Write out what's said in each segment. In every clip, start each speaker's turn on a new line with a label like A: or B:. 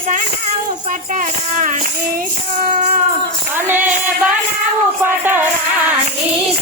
A: બનાવું પટરાની તો
B: અને બનાવું પટરાણી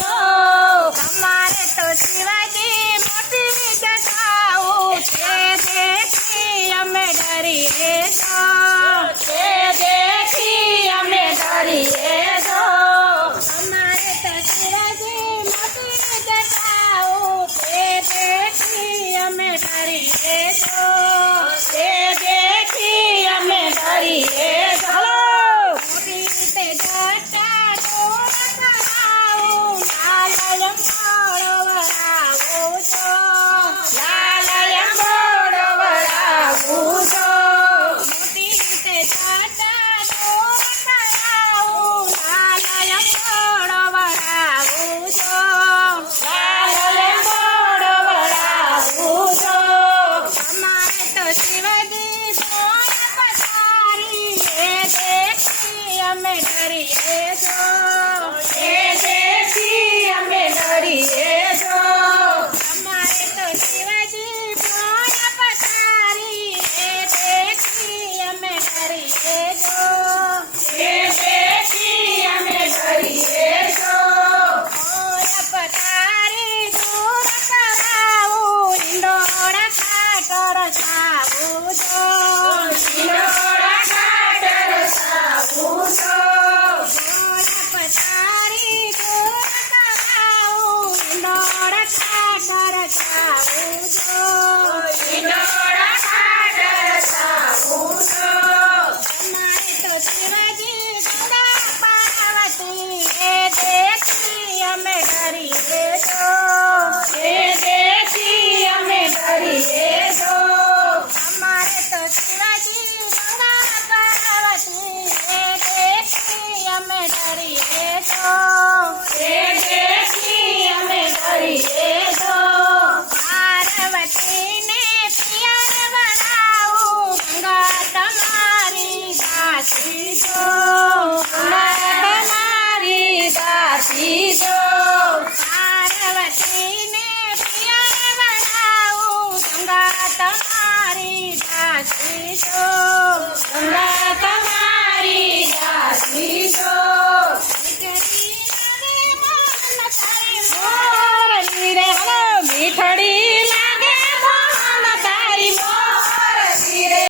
A: हरिये